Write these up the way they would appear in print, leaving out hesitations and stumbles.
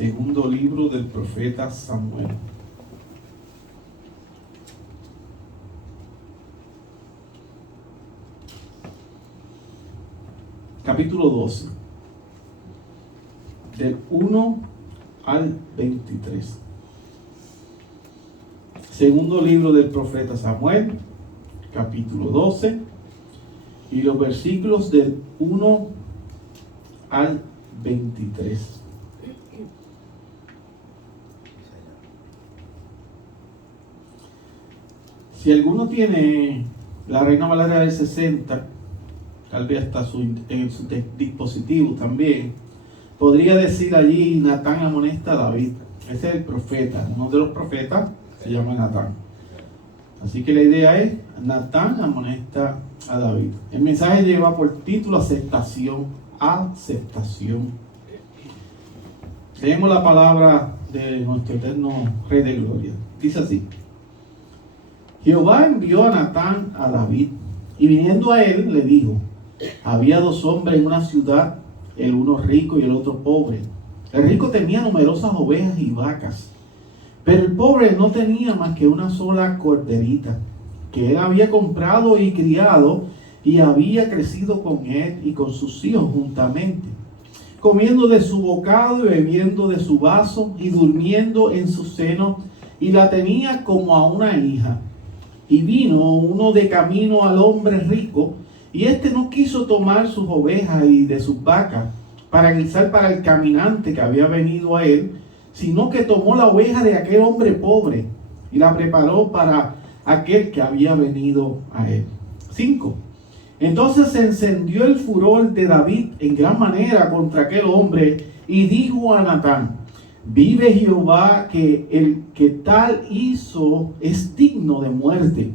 Segundo libro del profeta Samuel. Capítulo 12. Del 1 al 23. Segundo libro del profeta Samuel, capítulo 12. Y los versículos del 1 al 23. Si alguno tiene la Reina Valera del 60, tal vez hasta en su dispositivo también, podría decir allí: Natán amonesta a David. Ese es el profeta, uno de los profetas se llama Natán. Así que la idea es: Natán amonesta a David. El mensaje lleva por título aceptación. Leemos la palabra de nuestro eterno Rey de Gloria. Dice así: Jehová envió a Natán a David, y viniendo a él le dijo: había dos hombres en una ciudad, el uno rico y el otro pobre. El rico tenía numerosas ovejas y vacas, pero el pobre no tenía más que una sola corderita, que él había comprado y criado, y había crecido con él y con sus hijos juntamente, comiendo de su bocado y bebiendo de su vaso y durmiendo en su seno, y la tenía como a una hija. Y vino uno de camino al hombre rico, y éste no quiso tomar sus ovejas y de sus vacas para guisar para el caminante que había venido a él, sino que tomó la oveja de aquel hombre pobre y la preparó para aquel que había venido a él. 5. Entonces se encendió el furor de David en gran manera contra aquel hombre, y dijo a Natán: vive Jehová, que el que tal hizo es digno de muerte,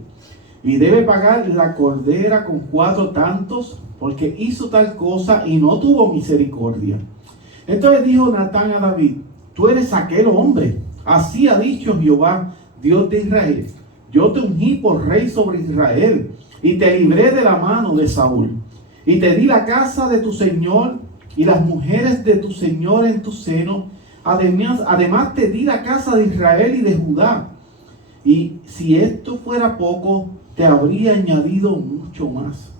y debe pagar la cordera con 4 tantos, porque hizo tal cosa y no tuvo misericordia. Entonces dijo Natán a David: tú eres aquel hombre. Así ha dicho Jehová, Dios de Israel: yo te ungí por rey sobre Israel, y te libré de la mano de Saúl, y te di la casa de tu señor y las mujeres de tu señor en tu seno. Además te di la casa de Israel y de Judá. Y si esto fuera poco, te habría añadido mucho más.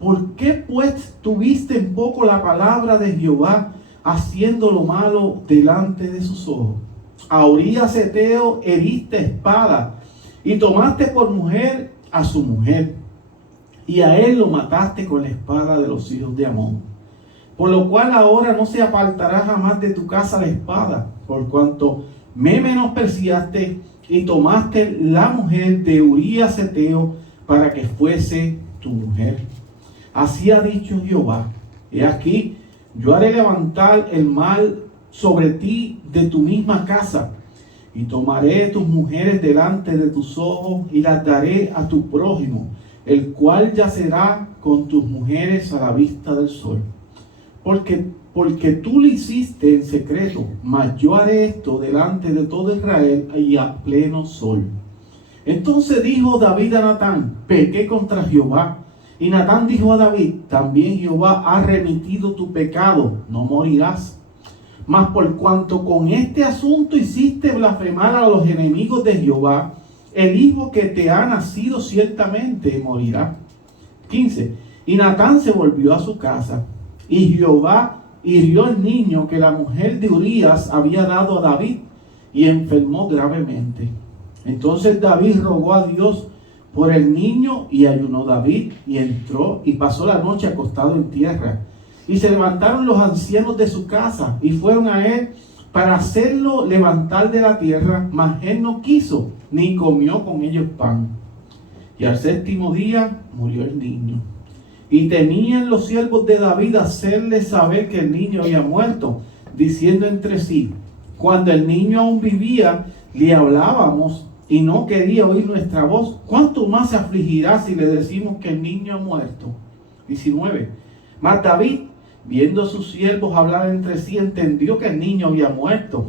¿Por qué pues tuviste en poco la palabra de Jehová, haciendo lo malo delante de sus ojos? A Urías Heteo heriste espada, y tomaste por mujer a su mujer, y a él lo mataste con la espada de los hijos de Amón. Por lo cual ahora no se apartará jamás de tu casa la espada, por cuanto me menospreciaste y tomaste la mujer de Urías Heteo para que fuese tu mujer. Así ha dicho Jehová: he aquí, yo haré levantar el mal sobre ti de tu misma casa, y tomaré tus mujeres delante de tus ojos, y las daré a tu prójimo, el cual yacerá con tus mujeres a la vista del sol. Porque tú lo hiciste en secreto, mas yo haré esto delante de todo Israel y a pleno sol. Entonces dijo David a Natán: pequé contra Jehová. Y Natán dijo a David: también Jehová ha remitido tu pecado, no morirás. Mas por cuanto con este asunto hiciste blasfemar a los enemigos de Jehová, el hijo que te ha nacido ciertamente morirá. 15. Y Natán se volvió a su casa, y Jehová hirió el niño que la mujer de Urías había dado a David, y enfermó gravemente. Entonces David rogó a Dios por el niño, y ayunó David, y entró y pasó la noche acostado en tierra. Y se levantaron los ancianos de su casa, y fueron a él para hacerlo levantar de la tierra, mas él no quiso, ni comió con ellos pan. Y al 7º día murió el niño. Y temían los siervos de David hacerle saber que el niño había muerto, diciendo entre sí: cuando el niño aún vivía, le hablábamos, y no quería oír nuestra voz. ¿Cuánto más se afligirá si le decimos que el niño ha muerto? 19. Mas David, viendo a sus siervos hablar entre sí, entendió que el niño había muerto.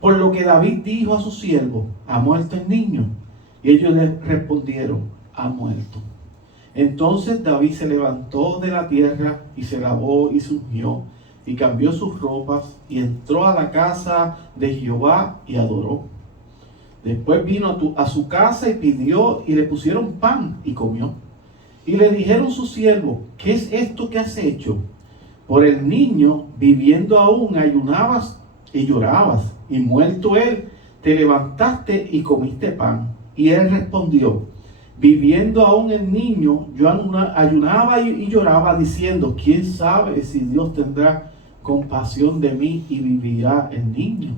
Por lo que David dijo a sus siervos: ¿ha muerto el niño? Y ellos le respondieron: ha muerto. Entonces David se levantó de la tierra y se lavó y se ungió, y cambió sus ropas y entró a la casa de Jehová y adoró. Después vino a su casa y pidió y le pusieron pan y comió. Y le dijeron sus siervos: ¿qué es esto que has hecho? Por el niño, viviendo aún, ayunabas y llorabas, y muerto él, te levantaste y comiste pan. Y él respondió: viviendo aún el niño, yo ayunaba y lloraba, diciendo: ¿quién sabe si Dios tendrá compasión de mí y vivirá el niño?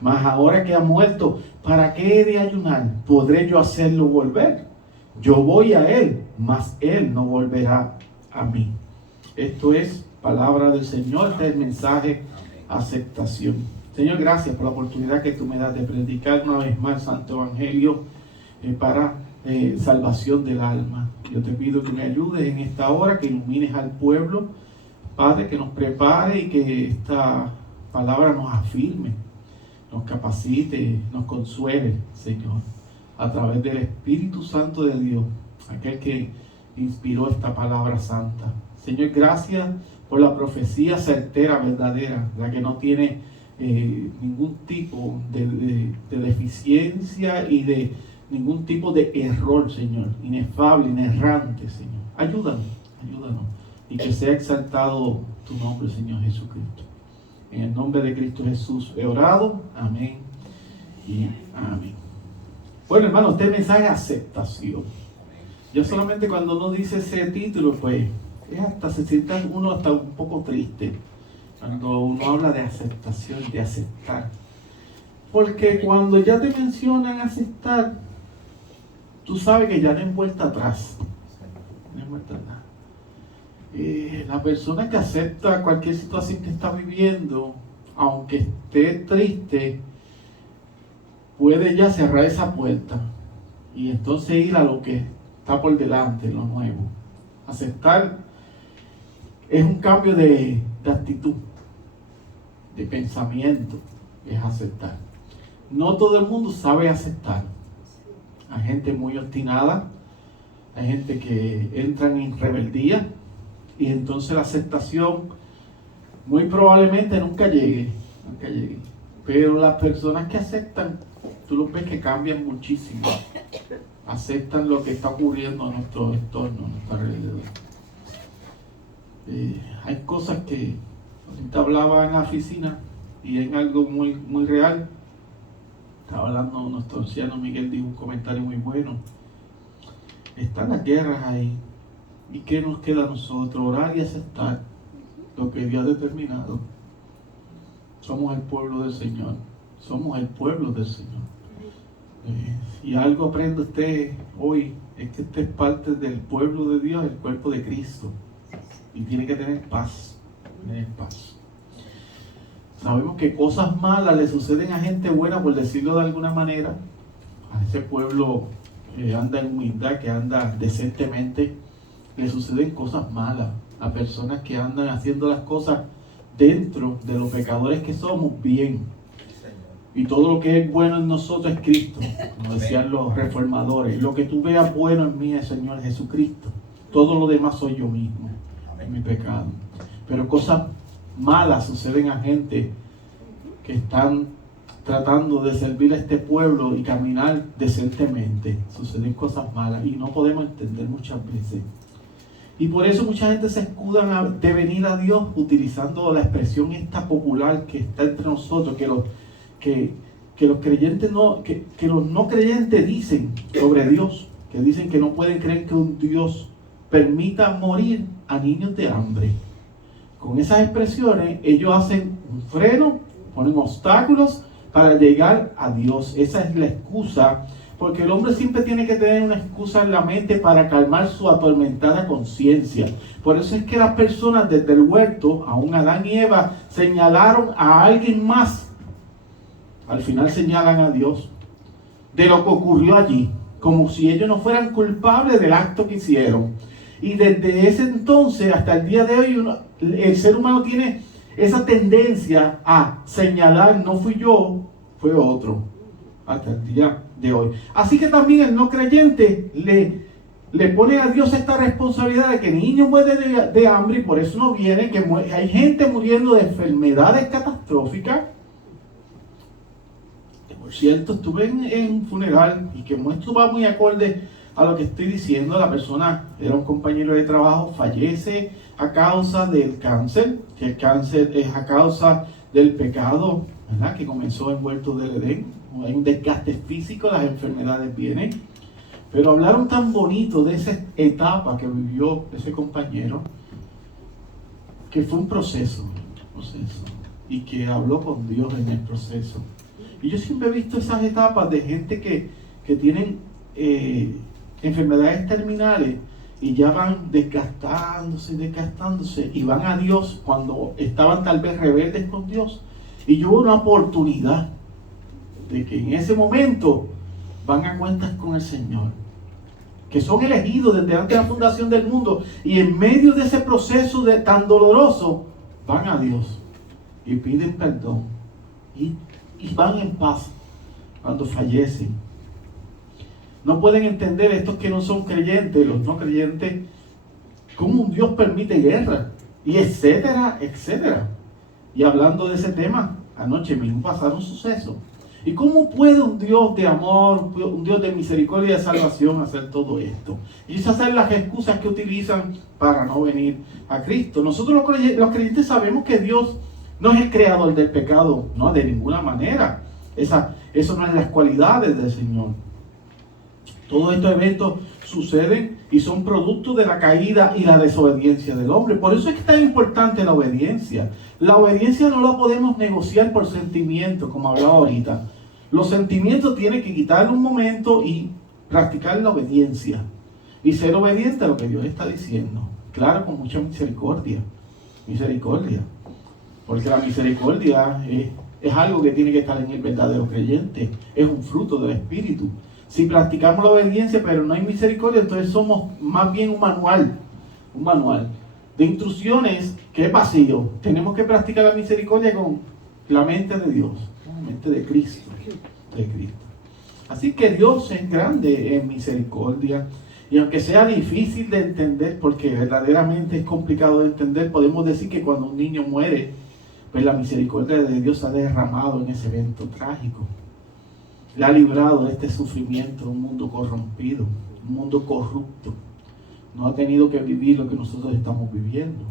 Mas ahora que ha muerto, ¿para qué he de ayunar? ¿Podré yo hacerlo volver? Yo voy a él, mas él no volverá a mí. Esto es palabra del Señor. Este es el mensaje: aceptación. Señor, gracias por la oportunidad que tú me das de predicar una vez más el Santo Evangelio para salvación del alma. Yo te pido que me ayudes en esta hora, que ilumines al pueblo, Padre, que nos prepare y que esta palabra nos afirme, nos capacite, nos consuele, Señor, a través del Espíritu Santo de Dios, aquel que inspiró esta palabra santa. Señor, gracias por la profecía certera, verdadera, la que no tiene ningún tipo de deficiencia y de ningún tipo de error, Señor, inefable, inerrante, Señor. Ayúdanos, ayúdanos, y que sea exaltado tu nombre, Señor Jesucristo. En el nombre de Cristo Jesús he orado. Amén y amén. Bueno, hermano, este mensaje es aceptación. Yo solamente cuando uno dice ese título, pues, se siente uno hasta un poco triste cuando uno habla de aceptación, de aceptar. Porque cuando ya te mencionan aceptar, tú sabes que ya no hay vuelta atrás. No hay vuelta atrás. La persona que acepta cualquier situación que está viviendo, aunque esté triste, puede ya cerrar esa puerta y entonces ir a lo que está por delante, lo nuevo. Aceptar es un cambio de actitud, de pensamiento, es aceptar. No todo el mundo sabe aceptar. Hay gente muy obstinada, hay gente que entran en rebeldía y entonces la aceptación muy probablemente nunca llegue. Pero las personas que aceptan, tú los ves que cambian muchísimo. Aceptan lo que está ocurriendo en nuestro entorno, en nuestro alrededor. Hay cosas que ahorita hablaba en la oficina y en algo muy, muy real. Estaba hablando nuestro anciano Miguel, dijo un comentario muy bueno. Están las guerras ahí. ¿Y qué nos queda a nosotros? Orar y aceptar lo que Dios ha determinado. Somos el pueblo del Señor. Somos el pueblo del Señor. Y algo aprende usted hoy, es que usted es parte del pueblo de Dios, el cuerpo de Cristo. Y tiene que tener paz. Tener paz. Sabemos que cosas malas le suceden a gente buena, por decirlo de alguna manera. A ese pueblo que anda en humildad, que anda decentemente, le suceden cosas malas. A personas que andan haciendo las cosas dentro de los pecadores que somos, bien. Y todo lo que es bueno en nosotros es Cristo, como decían los reformadores. Lo que tú veas bueno en mí es Señor Jesucristo. Todo lo demás soy yo mismo, en mi pecado. Pero cosas malas suceden a gente que están tratando de servir a este pueblo y caminar decentemente. Suceden cosas malas y no podemos entender muchas veces. Y por eso mucha gente se escuda de venir a Dios utilizando la expresión esta popular que está entre nosotros, que los creyentes que los no creyentes dicen sobre Dios, que dicen que no pueden creer que un Dios permita morir a niños de hambre. Con esas expresiones ellos hacen un freno, ponen obstáculos para llegar a Dios. Esa es la excusa, porque el hombre siempre tiene que tener una excusa en la mente para calmar su atormentada conciencia. Por eso es que las personas desde el huerto, aún Adán y Eva, señalaron a alguien más. Al final señalan a Dios de lo que ocurrió allí, como si ellos no fueran culpables del acto que hicieron. Y desde ese entonces hasta el día de hoy, el ser humano tiene esa tendencia a señalar: no fui yo, fue otro, hasta el día de hoy. Así que también el no creyente le le pone a Dios esta responsabilidad de que niños mueren de hambre y por eso no vienen, que hay gente muriendo de enfermedades catastróficas. Que por cierto, estuve en un funeral y que esto va muy acorde a lo que estoy diciendo. La persona era un compañero de trabajo, fallece a causa del cáncer, que el cáncer es a causa del pecado, ¿verdad?, que comenzó envuelto del Edén. Hay un desgaste físico, las enfermedades vienen. Pero hablaron tan bonito de esa etapa que vivió ese compañero, que fue un proceso, y que habló con Dios en el proceso. Y yo siempre he visto esas etapas de gente que tienen enfermedades terminales y ya van desgastándose y van a Dios cuando estaban tal vez rebeldes con Dios. Y yo hubo una oportunidad de que en ese momento van a cuentas con el Señor, que son elegidos desde antes de la fundación del mundo, y en medio de ese proceso tan doloroso van a Dios y piden perdón y van en paz cuando fallecen. No pueden entender estos que no son creyentes, los no creyentes, cómo un Dios permite guerra, y etcétera, etcétera. Y hablando de ese tema, anoche mismo pasaron sucesos. ¿Y cómo puede un Dios de amor, un Dios de misericordia y de salvación hacer todo esto? Y esas son las excusas que utilizan para no venir a Cristo. Nosotros los creyentes sabemos que Dios no es el creador del pecado, no, de ninguna manera. Eso no es las cualidades del Señor. Todos estos eventos suceden y son producto de la caída y la desobediencia del hombre. Por eso es que es tan importante la obediencia. La obediencia no la podemos negociar por sentimientos, como hablaba ahorita. Los sentimientos tienen que quitarle un momento y practicar la obediencia. Y ser obediente a lo que Dios está diciendo. Claro, con mucha misericordia. Misericordia. Porque la misericordia es algo que tiene que estar en el verdadero creyente. Es un fruto del Espíritu. Si practicamos la obediencia pero no hay misericordia, entonces somos más bien un manual de instrucciones que es vacío. Tenemos que practicar la misericordia con la mente de Dios, la mente de Cristo. Así que Dios es grande en misericordia, y aunque sea difícil de entender, porque verdaderamente es complicado de entender, podemos decir que cuando un niño muere, pues la misericordia de Dios se ha derramado en ese evento trágico. Le ha librado de este sufrimiento de un mundo corrompido, un mundo corrupto. No ha tenido que vivir lo que nosotros estamos viviendo.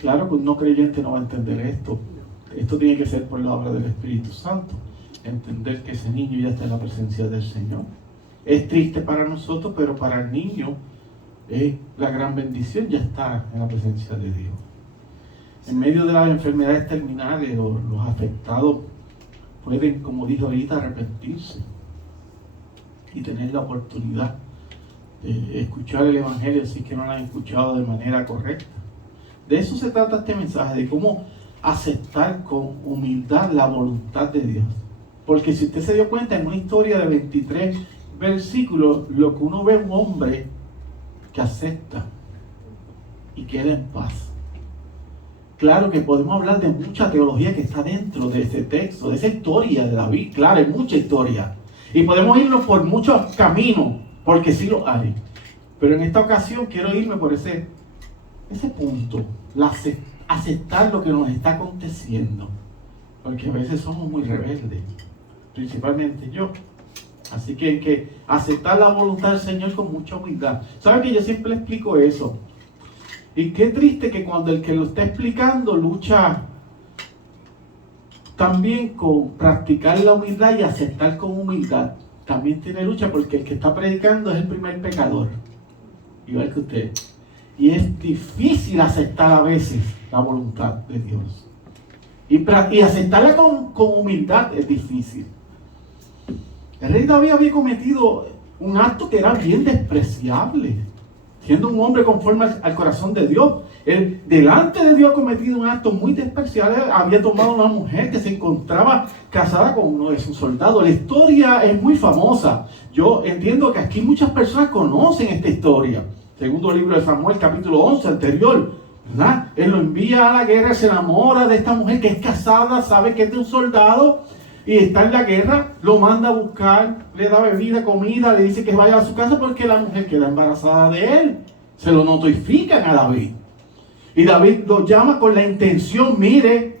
Claro que un no creyente no va a entender esto. Esto tiene que ser por la obra del Espíritu Santo. Entender que ese niño ya está en la presencia del Señor. Es triste para nosotros, pero para el niño la gran bendición, ya está en la presencia de Dios. En medio de las enfermedades terminales, los afectados pueden, como dije ahorita, arrepentirse y tener la oportunidad de escuchar el Evangelio si es que no lo han escuchado de manera correcta. De eso se trata este mensaje, de cómo aceptar con humildad la voluntad de Dios. Porque si usted se dio cuenta, en una historia de 23 versículos, lo que uno ve es un hombre que acepta y queda en paz. Claro que podemos hablar de mucha teología que está dentro de ese texto, de esa historia de David. Claro, hay mucha historia. Y podemos irnos por muchos caminos, porque sí lo hay. Pero en esta ocasión quiero irme por ese punto, aceptar lo que nos está aconteciendo. Porque a veces somos muy rebeldes, principalmente yo. Así que hay que aceptar la voluntad del Señor con mucha humildad. ¿Saben que yo siempre le explico eso? Y qué triste que cuando el que lo está explicando lucha también con practicar la humildad y aceptar con humildad. También tiene lucha, porque el que está predicando es el primer pecador, igual que usted. Y es difícil aceptar a veces la voluntad de Dios. Y aceptarla con humildad es difícil. El rey David había cometido un acto que era bien despreciable. Siendo un hombre conforme al corazón de Dios, él delante de Dios ha cometido un acto muy despreciable. Había tomado una mujer que se encontraba casada con uno de sus soldados. La historia es muy famosa. Yo entiendo que aquí muchas personas conocen esta historia. Segundo libro de Samuel, capítulo 11, anterior, ¿verdad? Él lo envía a la guerra, se enamora de esta mujer que es casada, sabe que es de un soldado, y está en la guerra, lo manda a buscar, le da bebida, comida, le dice que vaya a su casa porque la mujer queda embarazada de él. Se lo notifican a David. Y David lo llama con la intención, mire,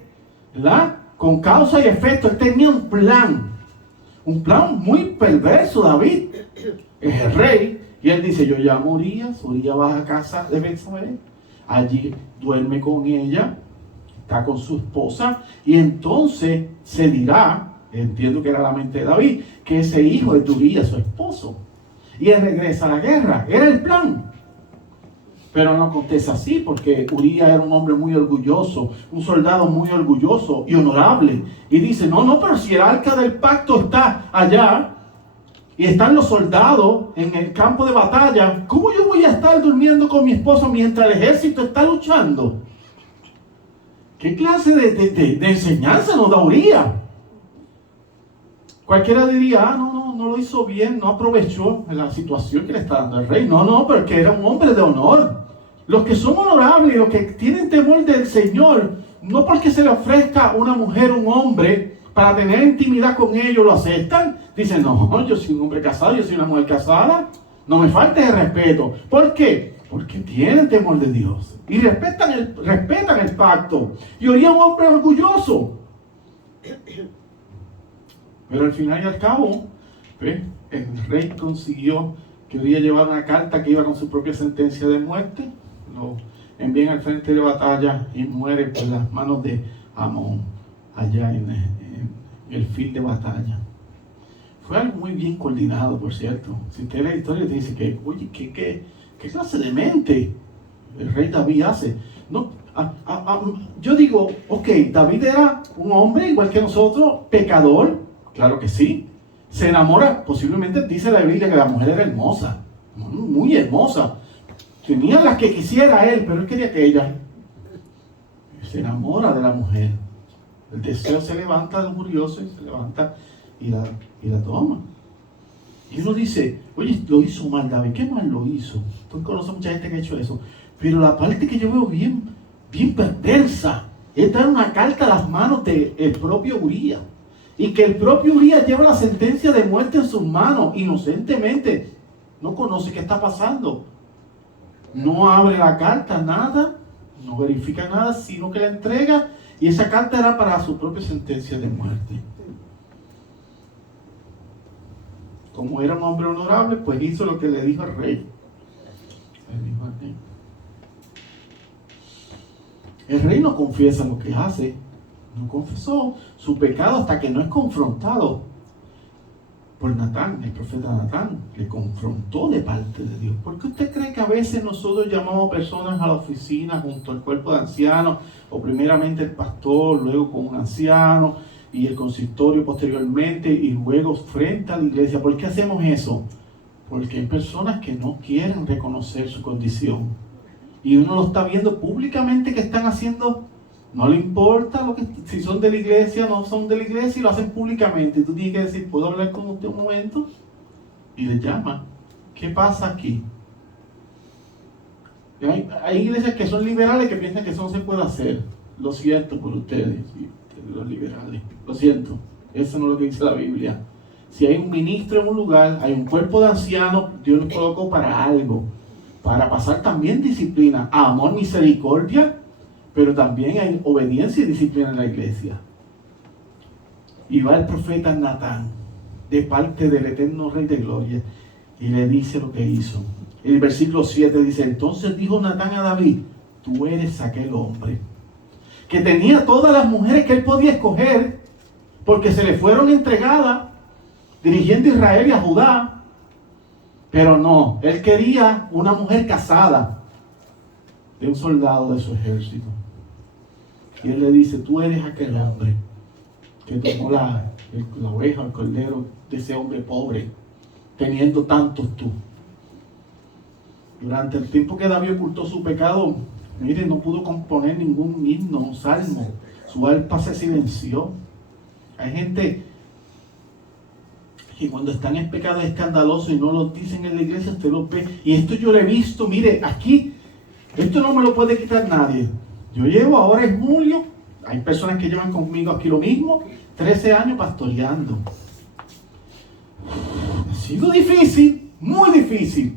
¿verdad? Con causa y efecto. Él tenía un plan muy perverso, David. Es el rey. Y él dice, yo llamo a Urías va a casa de Betsabé. Allí duerme con ella, está con su esposa. Y entonces se dirá, entiendo que era la mente de David, que ese hijo es de Urías, su esposo. Y él regresa a la guerra. Era el plan. Pero no acontece así, porque Urías era un hombre muy orgulloso, un soldado muy orgulloso y honorable. Y dice, no, pero si el arca del pacto está allá y están los soldados en el campo de batalla, ¿cómo yo voy a estar durmiendo con mi esposa mientras el ejército está luchando? ¿Qué clase de enseñanza nos da Urías? Cualquiera diría, no lo hizo bien, no aprovechó la situación que le está dando el rey. No, pero que era un hombre de honor. Los que son honorables, los que tienen temor del Señor, no porque se le ofrezca una mujer, un hombre, para tener intimidad con ellos, lo aceptan. Dicen, no, yo soy un hombre casado, yo soy una mujer casada. No me falte el respeto. ¿Por qué? Porque tienen temor de Dios. Y respetan el pacto. Y Urías un hombre orgulloso. Pero al final y al cabo, el rey consiguió que Urías llevara una carta que iba con su propia sentencia de muerte. Lo envían al frente de batalla y muere por las manos de Amón, allá en el field de batalla. Fue algo muy bien coordinado, por cierto. Si usted lee la historia, te dice que, oye, ¿qué clase de mente el rey David hace? No, yo digo, ok, David era un hombre igual que nosotros, pecador, claro que sí. Se enamora, posiblemente dice la Biblia que la mujer era hermosa, muy hermosa. Tenía las que quisiera él, pero él quería que ella se enamora de la mujer. El deseo se levanta de un curioso y se levanta y la toma. Y uno dice, oye, lo hizo mal David, ¿qué mal lo hizo? Tú conoces mucha gente que ha hecho eso. Pero la parte que yo veo bien perversa es dar una carta a las manos del propio Urías. Y que el propio Urías lleva la sentencia de muerte en sus manos, inocentemente. No conoce qué está pasando. No abre la carta, nada, no verifica nada, sino que la entrega, y esa carta era para su propia sentencia de muerte. Como era un hombre honorable, pues hizo lo que le dijo al rey. El rey no confiesa lo que hace, no confesó su pecado hasta que no es confrontado por Natán, el profeta Natán, le confrontó de parte de Dios. ¿Por qué usted cree que a veces nosotros llamamos personas a la oficina junto al cuerpo de ancianos, o primeramente el pastor, luego con un anciano, y el consistorio posteriormente, y luego frente a la iglesia? ¿Por qué hacemos eso? Porque hay personas que no quieren reconocer su condición. Y uno lo está viendo públicamente que están haciendo. No le importa si son de la iglesia o no son de la iglesia, y lo hacen públicamente. Y tú tienes que decir, ¿puedo hablar con usted un momento? Y le llama. ¿Qué pasa aquí? Hay iglesias que son liberales que piensan que eso no se puede hacer. Lo siento por ustedes, los liberales. Lo siento. Eso no es lo que dice la Biblia. Si hay un ministro en un lugar, hay un cuerpo de ancianos, Dios los colocó para algo. Para pasar también disciplina, amor, misericordia, pero también hay obediencia y disciplina en la iglesia. Y va el profeta Natán, de parte del eterno Rey de Gloria, y le dice lo que hizo. El versículo 7 dice, entonces dijo Natán a David, tú eres aquel hombre que tenía todas las mujeres que él podía escoger, porque se le fueron entregadas, dirigiendo a Israel y a Judá. Pero no, él quería una mujer casada de un soldado de su ejército. Y él le dice, tú eres aquel hombre que tomó la oveja, el cordero de ese hombre pobre, teniendo tantos tú. Durante el tiempo que David ocultó su pecado, mire, no pudo componer ningún himno, un salmo. Su arpa se silenció. Hay gente que cuando están en pecado escandaloso y no lo dicen en la iglesia, usted lo ve. Y esto yo lo he visto, mire, aquí, esto no me lo puede quitar nadie. Yo llevo ahora en julio, Hay personas que llevan conmigo aquí lo mismo, 13 años pastoreando. Ha sido difícil, muy difícil.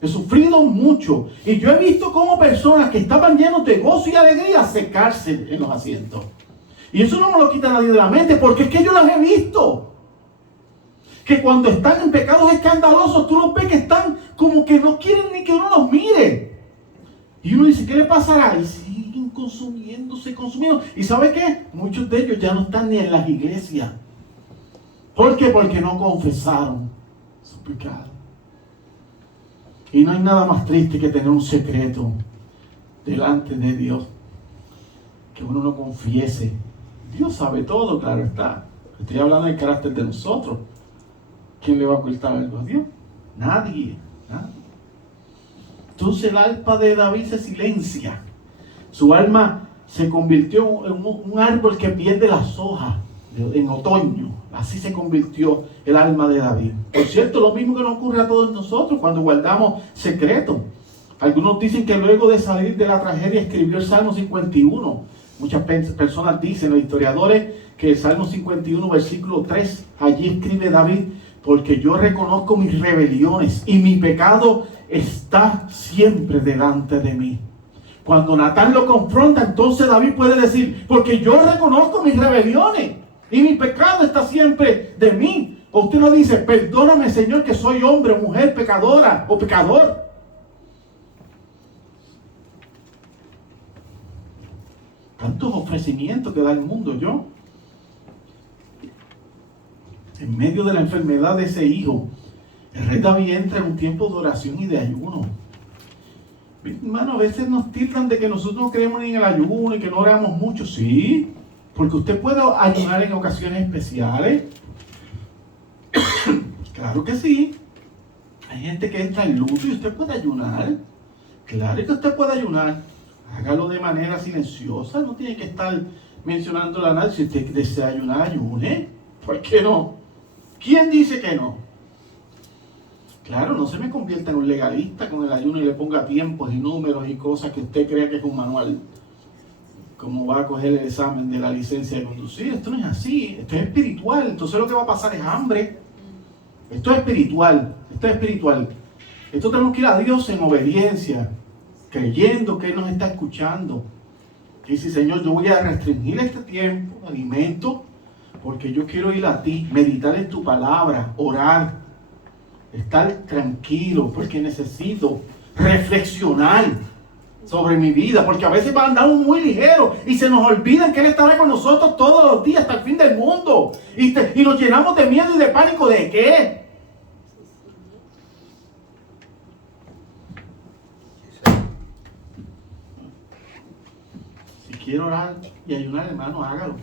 He sufrido mucho. Y yo he visto cómo personas que estaban llenos de gozo y alegría secarse en los asientos. Y eso no me lo quita nadie de la mente, porque es que yo las he visto. Que cuando están en pecados escandalosos, tú los ves que están como que no quieren ni que uno los mire. Y uno dice, ¿qué le pasará? Y siguen consumiéndose. ¿Y sabe qué? Muchos de ellos ya no están ni en las iglesias. ¿Por qué? Porque no confesaron su pecado. Y no hay nada más triste que tener un secreto delante de Dios. Que uno no confiese. Dios sabe todo, claro está. Estoy hablando del carácter de nosotros. ¿Quién le va a ocultar algo a Dios? Nadie. Entonces el alma de David se silencia. Su alma se convirtió en un árbol que pierde las hojas en otoño. Así se convirtió el alma de David. Por cierto, lo mismo que nos ocurre a todos nosotros cuando guardamos secretos. Algunos dicen que luego de salir de la tragedia escribió el Salmo 51. Muchas personas dicen, los historiadores, que el Salmo 51, versículo 3, allí escribe David, porque yo reconozco mis rebeliones y mi pecado está siempre delante de mí. Cuando Natán lo confronta, entonces David puede decir, porque yo reconozco mis rebeliones y mi pecado está siempre de mí. O usted no dice, perdóname Señor que soy hombre o mujer pecadora o pecador. Tantos ofrecimientos que da el mundo. Yo, en medio de la enfermedad de ese hijo, el rey David entra en un tiempo de oración y de ayuno. Hermano, a veces nos tildan de que nosotros no creemos ni en el ayuno y que no oramos mucho. Sí, porque usted puede ayunar en ocasiones especiales. Claro que sí. Hay gente que entra en luto y usted puede ayunar. Claro que usted puede ayunar. Hágalo de manera silenciosa. No tiene que estar mencionándole a nadie. Si usted desea ayunar, ayune. ¿Por qué no? ¿Quién dice que no? Claro, no se me convierta en un legalista con el ayuno y le ponga tiempos y números y cosas que usted crea que es un manual. Como va a coger el examen de la licencia de conducir. Esto no es así, esto es espiritual. Entonces lo que va a pasar es hambre. Esto es espiritual, esto es espiritual. Esto tenemos que ir a Dios en obediencia, creyendo que Él nos está escuchando. Y dice, Señor, yo voy a restringir este tiempo de alimento porque yo quiero ir a ti, meditar en tu palabra, orar, estar tranquilo, porque necesito reflexionar sobre mi vida, porque a veces andamos muy ligeros y se nos olvida que Él estará con nosotros todos los días hasta el fin del mundo y nos llenamos de miedo y de pánico. ¿De qué? Si quiere orar y ayunar, hermano, hágalo.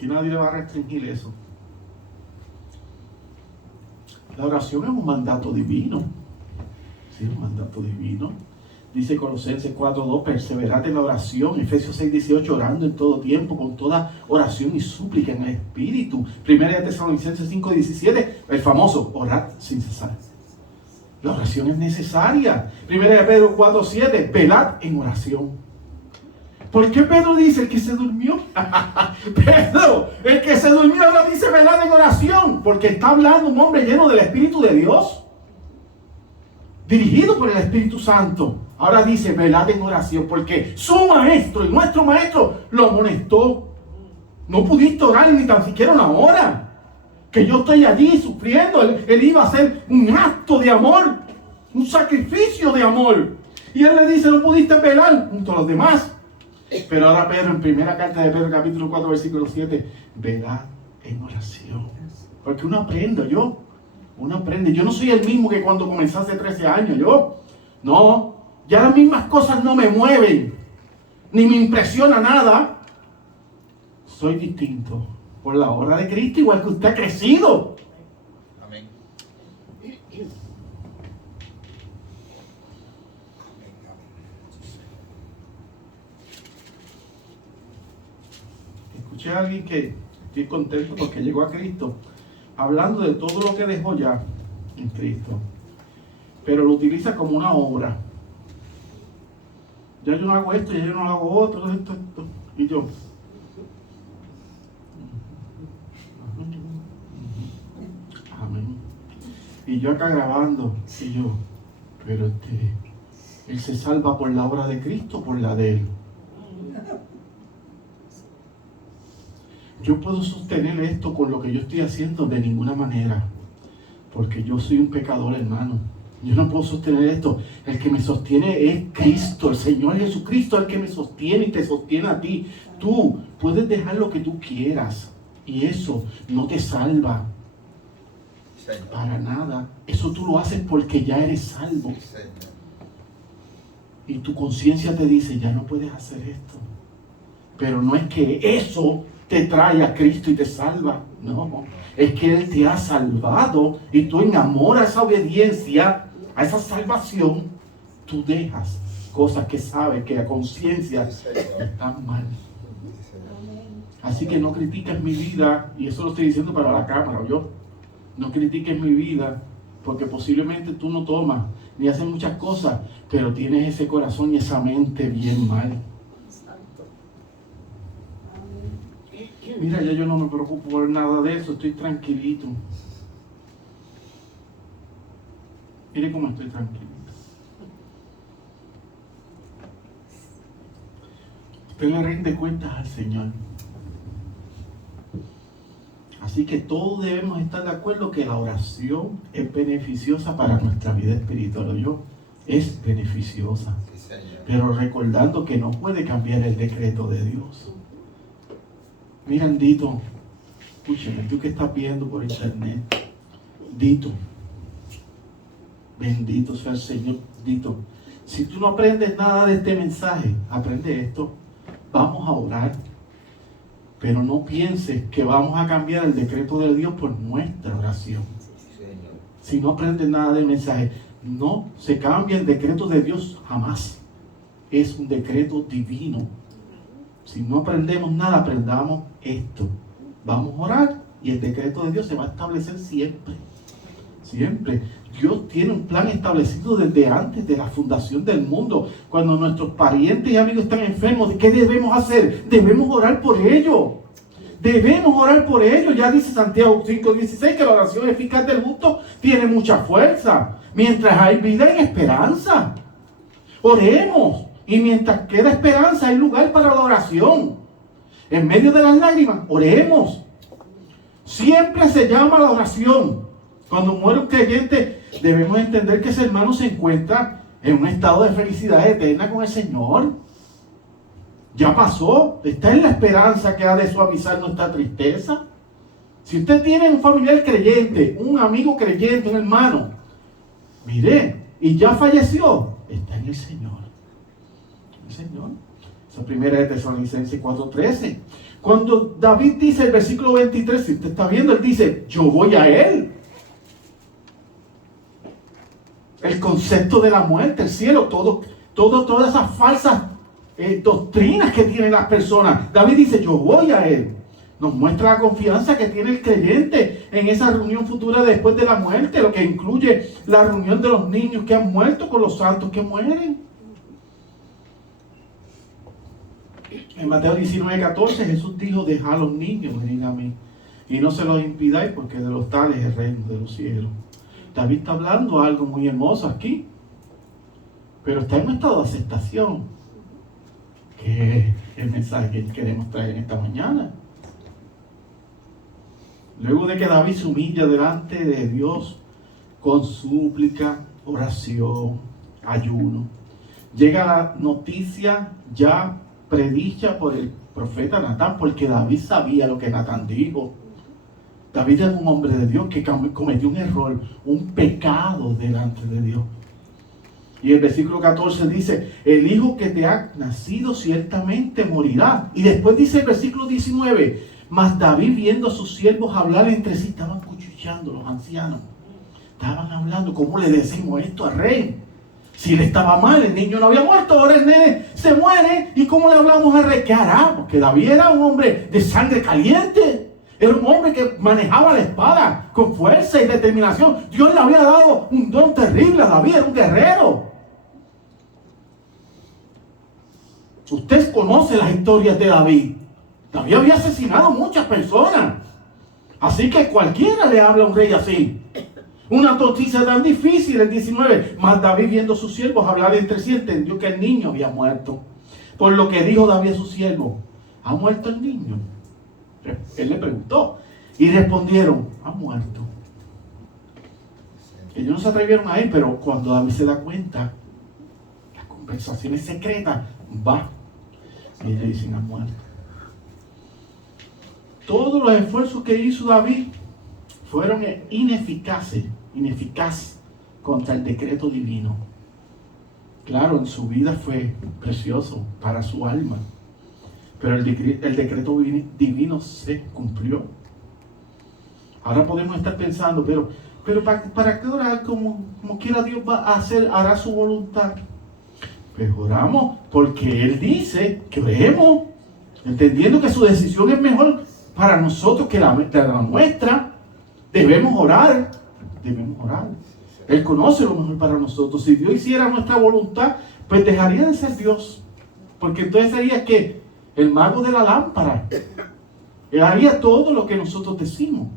Que nadie le va a restringir eso. La oración es un mandato divino. Sí, un mandato divino. Dice Colosenses 4:2, perseverad en la oración. Efesios 6:18, orando en todo tiempo, con toda oración y súplica en el Espíritu. Primera de Tesalonicenses 5:17, el famoso, orad sin cesar. La oración es necesaria. Primera de Pedro 4:7, velad en oración. ¿Por qué Pedro dice el que se durmió? Pedro, el que se durmió ahora dice velad en oración, porque está hablando un hombre lleno del Espíritu de Dios, dirigido por el Espíritu Santo. Ahora dice velad en oración, porque su maestro y nuestro maestro lo amonestó. No pudiste orar ni tan siquiera una hora. Que yo estoy allí sufriendo. Él iba a hacer un acto de amor, un sacrificio de amor. Y él le dice, no pudiste velar junto a los demás. Pero ahora Pedro, en primera carta de Pedro, capítulo 4, versículo 7, velad en oración. Porque uno aprende, uno aprende. Yo no soy el mismo que cuando comencé hace 13 años, no, ya las mismas cosas no me mueven, ni me impresiona nada. Soy distinto por la obra de Cristo, igual que usted ha crecido. Amén. Escuché a alguien que estoy contento porque llegó a Cristo, hablando de todo lo que dejó ya en Cristo, pero lo utiliza como una obra. Ya yo no hago esto, ya yo no hago otro, esto. Y yo, amén. Y yo acá grabando, y yo, pero él se salva por la obra de Cristo o por la de él. Yo puedo sostener esto con lo que yo estoy haciendo de ninguna manera, porque yo soy un pecador, hermano. Yo no puedo sostener esto. El que me sostiene es Cristo, el Señor Jesucristo, el que me sostiene y te sostiene a ti. Tú puedes dejar lo que tú quieras y eso no te salva para nada. Eso tú lo haces porque ya eres salvo. Y tu conciencia te dice, ya no puedes hacer esto. Pero no es que eso te trae a Cristo y te salva. No, es que Él te ha salvado y tú en amor a esa obediencia, a esa salvación, tú dejas cosas que sabes que a conciencia están mal. Así que no critiques mi vida, y eso lo estoy diciendo para la cámara, yo. No critiques mi vida, porque posiblemente tú no tomas ni haces muchas cosas, pero tienes ese corazón y esa mente bien mal. Mira, ya yo no me preocupo por nada de eso, estoy tranquilito. Mire cómo estoy tranquilito. Usted le rinde cuentas al Señor. Así que todos debemos estar de acuerdo que la oración es beneficiosa para nuestra vida espiritual. Es beneficiosa. Pero recordando que no puede cambiar el decreto de Dios. Mira, Dito, escúcheme, tú que estás viendo por internet, Dito, bendito sea el Señor, Dito, si tú no aprendes nada de este mensaje, aprende esto, vamos a orar, pero no pienses que vamos a cambiar el decreto de Dios por nuestra oración. Si no aprendes nada del mensaje, no se cambia el decreto de Dios jamás, es un decreto divino. Si no aprendemos nada, aprendamos esto. Vamos a orar y el decreto de Dios se va a establecer siempre. Siempre. Dios tiene un plan establecido desde antes de la fundación del mundo. Cuando nuestros parientes y amigos están enfermos, ¿qué debemos hacer? Debemos orar por ellos. Debemos orar por ellos. Ya dice Santiago 5:16 que la oración eficaz del justo tiene mucha fuerza. Mientras hay vida hay esperanza. Oremos. Y mientras queda esperanza, hay lugar para la oración. En medio de las lágrimas, oremos. Siempre se llama la oración. Cuando muere un creyente, debemos entender que ese hermano se encuentra en un estado de felicidad eterna con el Señor. Ya pasó. Está en la esperanza que ha de suavizar nuestra tristeza. Si usted tiene un familiar creyente, un amigo creyente, un hermano, mire, y ya falleció, está en el Señor. Señor. Esa primera de Tesalonicenses 4:13. Cuando David dice el versículo 23, si usted está viendo, él dice, yo voy a él. El concepto de la muerte, el cielo, todas esas falsas doctrinas que tienen las personas. David dice, yo voy a él. Nos muestra la confianza que tiene el creyente en esa reunión futura después de la muerte, lo que incluye la reunión de los niños que han muerto con los santos que mueren. En Mateo 19:14 Jesús dijo, dejad a los niños venir a mí y no se los impidáis porque de los tales es el reino de los cielos. David está hablando algo muy hermoso aquí, pero está en un estado de aceptación, que es el mensaje que queremos traer en esta mañana. Luego de que David se humilla delante de Dios con súplica, oración, ayuno, llega la noticia ya predicha por el profeta Natán, porque David sabía lo que Natán dijo. David era un hombre de Dios que cometió un error, un pecado delante de Dios. Y el versículo 14 dice, el hijo que te ha nacido ciertamente morirá. Y después dice el versículo 19, mas David viendo a sus siervos hablar entre sí, estaban cuchicheando los ancianos. Estaban hablando, ¿cómo le decimos esto al rey? Si él estaba mal, el niño no había muerto, ahora el nene se muere. ¿Y cómo le hablamos al rey? ¿Qué hará? Porque David era un hombre de sangre caliente. Era un hombre que manejaba la espada con fuerza y determinación. Dios le había dado un don terrible a David, era un guerrero. Usted conoce las historias de David. David había asesinado muchas personas. Así que cualquiera le habla a un rey así. Una noticia tan difícil, el 19. Mas David, viendo a sus siervos hablar entre sí, entendió que el niño había muerto. Por lo que dijo David a sus siervos: ¿ha muerto el niño? Él le preguntó. Y respondieron: ha muerto. Ellos no se atrevieron a ir, pero cuando David se da cuenta, las conversaciones secretas, va. Y le dicen: ha muerto. Todos los esfuerzos que hizo David fueron ineficaces contra el decreto divino. Claro, en su vida fue precioso para su alma, pero el decreto divino se cumplió. Ahora podemos estar pensando, pero ¿para qué orar? Como quiera Dios va a hacer, hará su voluntad. Pues oramos porque Él dice que oremos, entendiendo que su decisión es mejor para nosotros que la nuestra. Debemos orar. Él conoce lo mejor para nosotros. Si Dios hiciera nuestra voluntad, pues dejaría de ser Dios. Porque entonces sería que el mago de la lámpara. Él haría todo lo que nosotros decimos.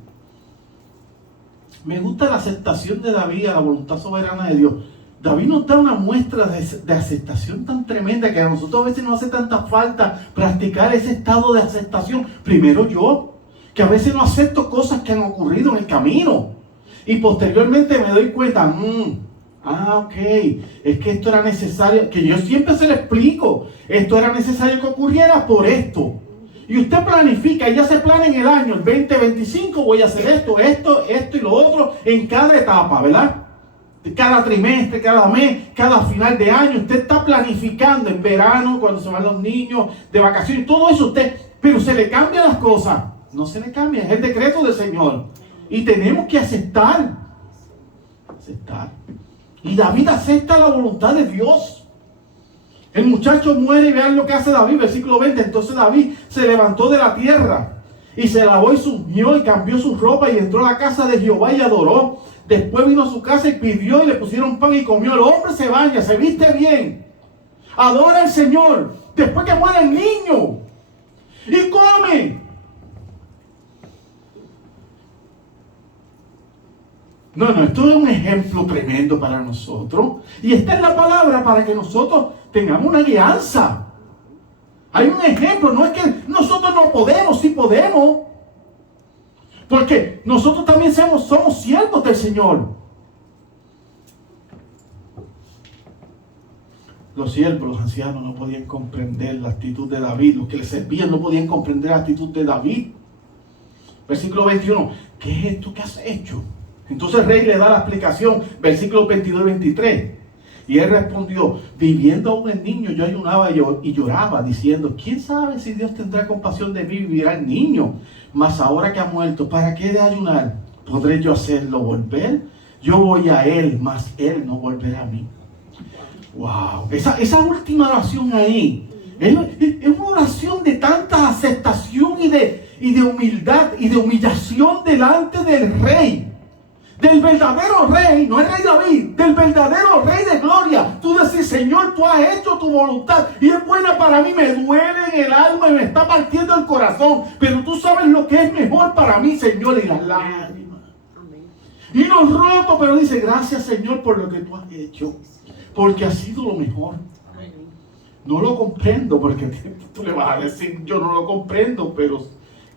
Me gusta la aceptación de David a la voluntad soberana de Dios. David nos da una muestra de aceptación tan tremenda que a nosotros a veces nos hace tanta falta practicar ese estado de aceptación. Primero yo, que a veces no acepto cosas que han ocurrido en el camino. Y posteriormente me doy cuenta, ok, es que esto era necesario, que yo siempre se lo explico. Esto era necesario que ocurriera por esto. Y usted planifica, y ya se plana en el año, el 2025 voy a hacer esto y lo otro en cada etapa, ¿verdad? Cada trimestre, cada mes, cada final de año, usted está planificando en verano, cuando se van los niños de vacaciones, todo eso usted, pero se le cambian las cosas. No se le cambia, es el decreto del Señor. Y tenemos que aceptar. Y David acepta la voluntad de Dios. El muchacho muere y vean lo que hace David, versículo 20. Entonces David se levantó de la tierra y se lavó y se ungió y cambió su ropa y entró a la casa de Jehová y adoró. Después vino a su casa y pidió y le pusieron pan y comió. El hombre se baña, se viste bien, adora al Señor. Después que muere el niño y come. No, esto es un ejemplo tremendo para nosotros. Y esta es la palabra para que nosotros tengamos una alianza. Hay un ejemplo, no es que nosotros no podemos, sí podemos. Porque nosotros también somos siervos del Señor. Los siervos, los ancianos no podían comprender la actitud de David. Los que le servían no podían comprender la actitud de David. Versículo 21. ¿Qué es esto que has hecho? Entonces el rey le da la explicación, versículos 22 y 23. Y él respondió: viviendo aún el niño, yo ayunaba y lloraba, diciendo: ¿quién sabe si Dios tendrá compasión de mí y vivirá el niño? Mas ahora que ha muerto, ¿para qué de ayunar? ¿Podré yo hacerlo volver? Yo voy a él, mas él no volverá a mí. Wow, esa última oración ahí es una oración de tanta aceptación y de humildad y de humillación delante del rey. Del verdadero rey, no el rey David, del verdadero rey de gloria. Tú decís: Señor, tú has hecho tu voluntad y es buena para mí, me duele en el alma y me está partiendo el corazón, pero tú sabes lo que es mejor para mí, Señor. Y las lágrimas. Y nos roto, pero dice: gracias, Señor, por lo que tú has hecho, porque ha sido lo mejor. No lo comprendo, porque tú le vas a decir: yo no lo comprendo, pero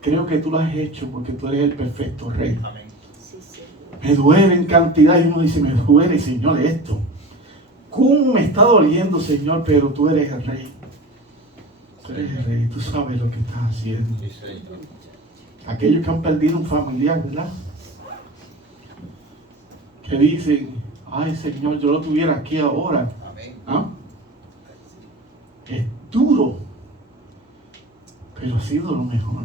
creo que tú lo has hecho porque tú eres el perfecto rey. Amén. Me duele en cantidad, y uno dice: me duele, Señor, esto. ¿Cómo me está doliendo, Señor? Pero tú eres el rey. Tú eres el rey, tú sabes lo que estás haciendo. Aquellos que han perdido un familiar, ¿verdad? Que dicen: ay, Señor, yo lo tuviera aquí ahora. ¿Ah? Es duro, pero ha sido lo mejor.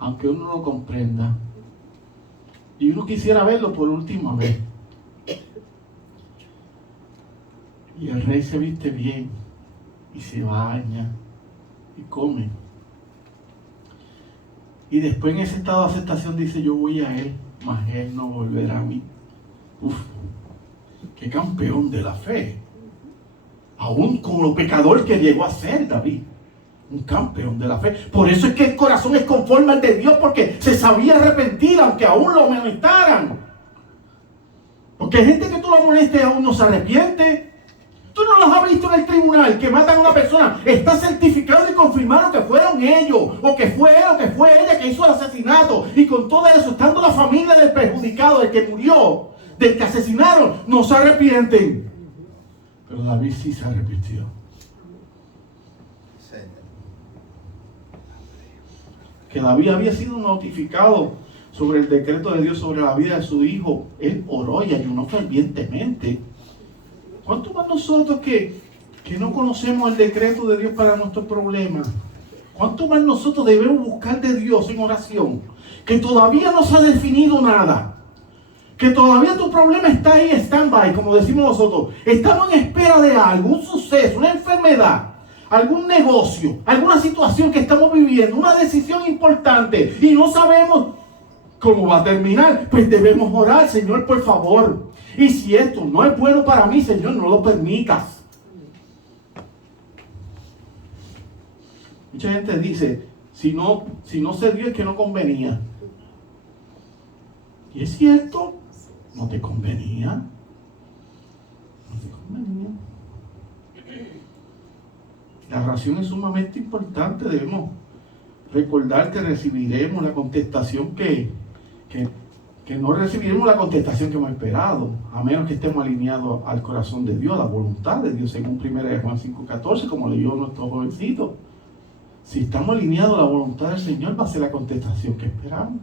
Aunque uno no comprenda. Y uno quisiera verlo por última vez. Y el rey se viste bien y se baña y come. Y después en ese estado de aceptación dice: yo voy a él, mas él no volverá a mí. Uf, qué campeón de la fe. aún con lo pecador que llegó a ser David, un campeón de la fe. Por eso es que el corazón es conforme al de Dios, porque se sabía arrepentir aunque aún lo amonestaran. Porque hay gente que tú lo amonestes y aún no se arrepiente. Tú no los has visto en el tribunal que matan a una persona. Está certificado y confirmado que fueron ellos, o que fue él, o que fue ella que hizo el asesinato. Y con todo eso, estando la familia del perjudicado, del que murió, del que asesinaron, no se arrepienten. Pero David sí se arrepintió. Que David había sido notificado sobre el decreto de Dios sobre la vida de su hijo. Él oró y ayunó fervientemente. ¿Cuánto más nosotros que no conocemos el decreto de Dios para nuestros problemas? ¿Cuánto más nosotros debemos buscar de Dios en oración? Que todavía no se ha definido nada. Que todavía tu problema está ahí, stand-by, como decimos nosotros. Estamos en espera de algo, un suceso, una enfermedad, algún negocio, alguna situación que estamos viviendo, una decisión importante y no sabemos cómo va a terminar. Pues debemos orar, Señor, por favor. Y si esto no es bueno para mí, Señor, no lo permitas. Mucha gente dice, si no se dio es que no convenía. Y es cierto, no te convenía. No te convenía. La oración es sumamente importante. Debemos recordar que recibiremos la contestación que no recibiremos la contestación que hemos esperado, a menos que estemos alineados al corazón de Dios, a la voluntad de Dios, según 1 Juan 5:14, como leyó nuestro jovencito. Si estamos alineados a la voluntad del Señor, va a ser la contestación que esperamos.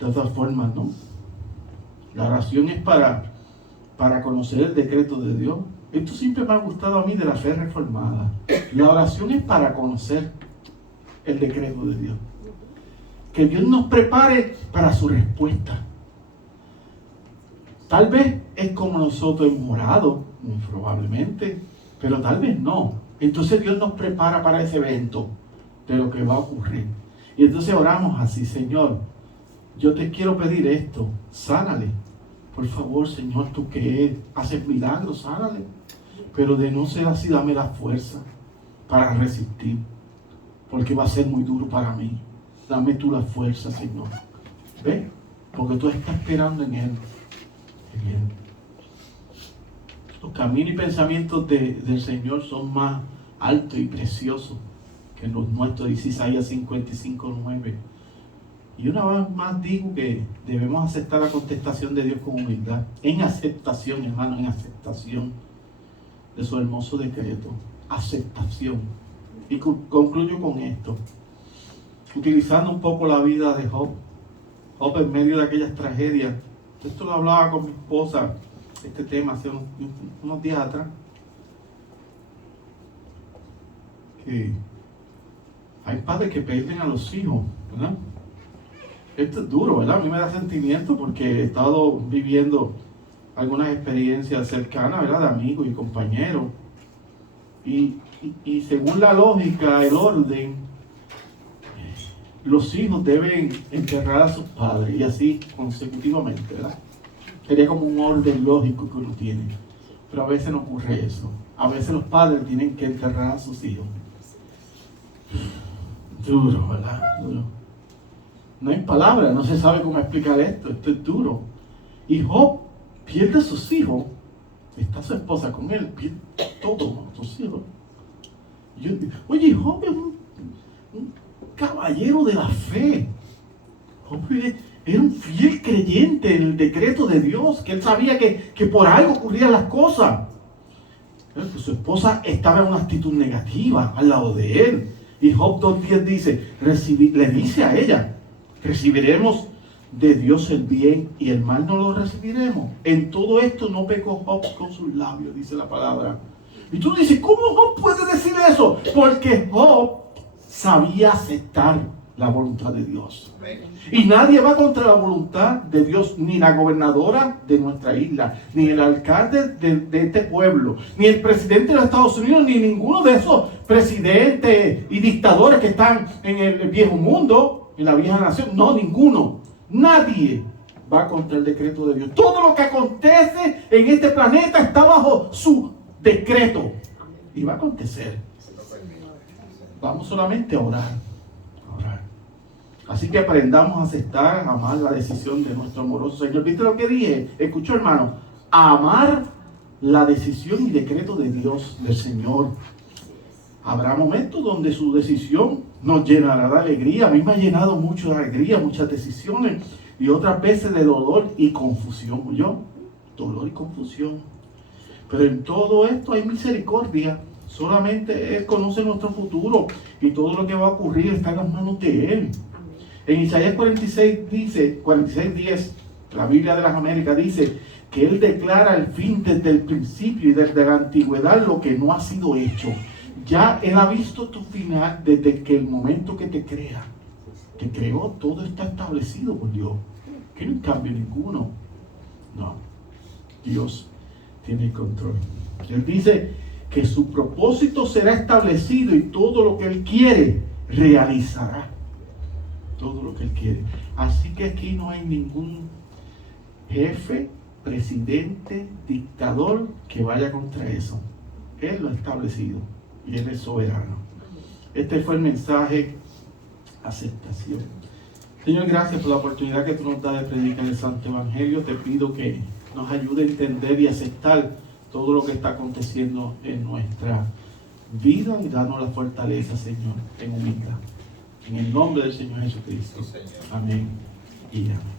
De todas formas, ¿no? La oración es para conocer el decreto de Dios. Esto siempre me ha gustado a mí de la fe reformada. La oración es para conocer el decreto de Dios. Que Dios nos prepare para su respuesta. Tal vez es como nosotros hemos orado, muy probablemente, pero tal vez no. Entonces Dios nos prepara para ese evento de lo que va a ocurrir. Y entonces oramos así: Señor, yo te quiero pedir esto, sánale. Por favor, Señor, tú que haces milagros, sánale. Pero de no ser así, dame la fuerza para resistir, porque va a ser muy duro para mí. Dame tú la fuerza, Señor. ¿Ves? Porque tú estás esperando en Él. En Él. Los caminos y pensamientos del Señor son más altos y preciosos que los nuestros, dice Isaías 55:9. Y una vez más digo que debemos aceptar la contestación de Dios con humildad. En aceptación, hermano, en aceptación de su hermoso decreto. Aceptación. Y concluyo con esto. Utilizando un poco la vida de Job. Job en medio de aquellas tragedias. Esto lo hablaba con mi esposa, este tema, hace unos días atrás. Que hay padres que pierden a los hijos, ¿verdad? Esto es duro, ¿verdad? A mí me da sentimiento porque he estado viviendo algunas experiencias cercanas, ¿verdad? De amigos y compañeros. Y según la lógica, el orden, los hijos deben enterrar a sus padres y así consecutivamente, ¿verdad? Sería como un orden lógico que uno tiene. Pero a veces no ocurre eso. A veces los padres tienen que enterrar a sus hijos. Duro, ¿verdad? Duro. No hay palabras, no se sabe cómo explicar esto. Esto es duro. Y Job pierde a sus hijos. Está su esposa con él, pierde todo, ¿no? Sus hijos. Oye, Job es un caballero de la fe. Job era un fiel creyente en el decreto de Dios, que él sabía que por algo ocurrían las cosas. Pero su esposa estaba en una actitud negativa al lado de él. Y Job 2:10 dice, le dice a ella, recibiremos de Dios el bien y el mal no lo recibiremos. En todo esto no pecó Job con sus labios, dice la palabra. Y tú dices, ¿cómo Job puede decir eso? Porque Job sabía aceptar la voluntad de Dios. Y nadie va contra la voluntad de Dios, ni la gobernadora de nuestra isla, ni el alcalde de este pueblo, ni el presidente de los Estados Unidos, ni ninguno de esos presidentes y dictadores que están en el viejo mundo, en la vieja nación. No, ninguno. Nadie va contra el decreto de Dios. Todo lo que acontece en este planeta está bajo su decreto. Y va a acontecer. Vamos solamente a orar. Así que aprendamos a aceptar, a amar la decisión de nuestro amoroso Señor. ¿Viste lo que dije? Escuchó, hermano. A amar la decisión y decreto de Dios, del Señor. Habrá momentos donde su decisión nos llenará de alegría. A mí me ha llenado mucho de alegría, muchas decisiones. Y otras veces de dolor y confusión. ¿Yo? Dolor y confusión. Pero en todo esto hay misericordia. Solamente Él conoce nuestro futuro. Y todo lo que va a ocurrir está en las manos de Él. En Isaías 46:10, la Biblia de las Américas dice que Él declara el fin desde el principio y desde la antigüedad lo que no ha sido hecho. Ya Él ha visto tu final desde que el momento que te crea. Te creó, todo está establecido por Dios. Que no hay cambio ninguno. No. Dios tiene el control. Él dice que su propósito será establecido y todo lo que Él quiere realizará. Todo lo que Él quiere. Así que aquí no hay ningún jefe, presidente, dictador que vaya contra eso. Él lo ha establecido y Él es soberano. Este fue el mensaje: aceptación. Señor, gracias por la oportunidad que tú nos das de predicar el Santo Evangelio. Te pido que nos ayude a entender y aceptar todo lo que está aconteciendo en nuestra vida y darnos la fortaleza, Señor, en humildad. En el nombre del Señor Jesucristo. Amén y amén.